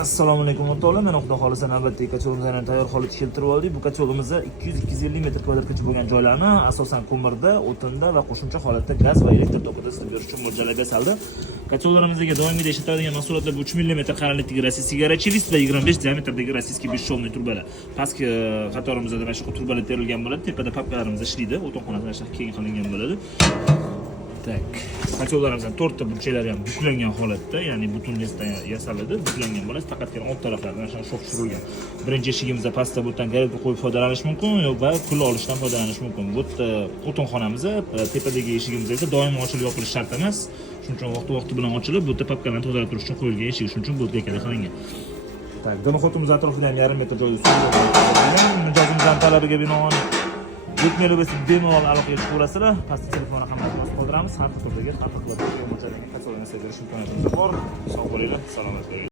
Assalomu alaykum o'rtoqlar. Men Xudo xolisa navbatdagi kachog'imizni tayyor holatga keltirib oldik. Bu kachog'imizda 200-250 metr kvadratgacha bo'lgan joylarni asosan ko'mirda, o'tinda va qo'shimcha holatda gaz va elektr tokida isitib berish uchun mo'ljallab yasaldi. Kachog'larimizga doimiy ishlatiladigan mahsulotlar 3 mm qalinlikdagi rossiyskiy garachevist va 25 diametrdagi rossiyskiy beshshovniy turbalar. Pastki qatorimizda mana shu turbalar terilgan bo'ladi. Tepada papkalarimiz ishlaydi. O'tinxonasi mana shu keng qilingan bo'ladi. Tak. Kachog'larimizdan 4 ta burchaklari ham buklangan holatda, ya'ni butun yasaladi, buklangan bo'ladi. Faqatgina old taraflaridan mana shuni shoh tushirilgan. Birinchi eshigimizda pastda bo'lgan galib qo'yib foydalanish mumkin va pul olishdan foydalanish mumkin. Bu yerda o'tinxonamiz, tepadagi eshigimiz esa doimo ochilib yopilish shart emas. Shuning uchun vaqti bilan ochilib, bu yerda papkalarni tozalab turish uchun qo'yilgan eshik, shuning uchun bu yerga ikkala qilingan. Tak, dimoxotimiz atrofida ham yarim metr joy ustiga mijozimizning talabiga binoan Yetmeli bo'lsa bemalol aloqaga chiqaverasizlar. Pastda telefon raqamlarini yozib qoldiramiz. Har xil turdagi, har xil mo'ljallangan kachog'larni berish imkoniyatimiz bor. Sog' bo'linglar, salomat bo'ling.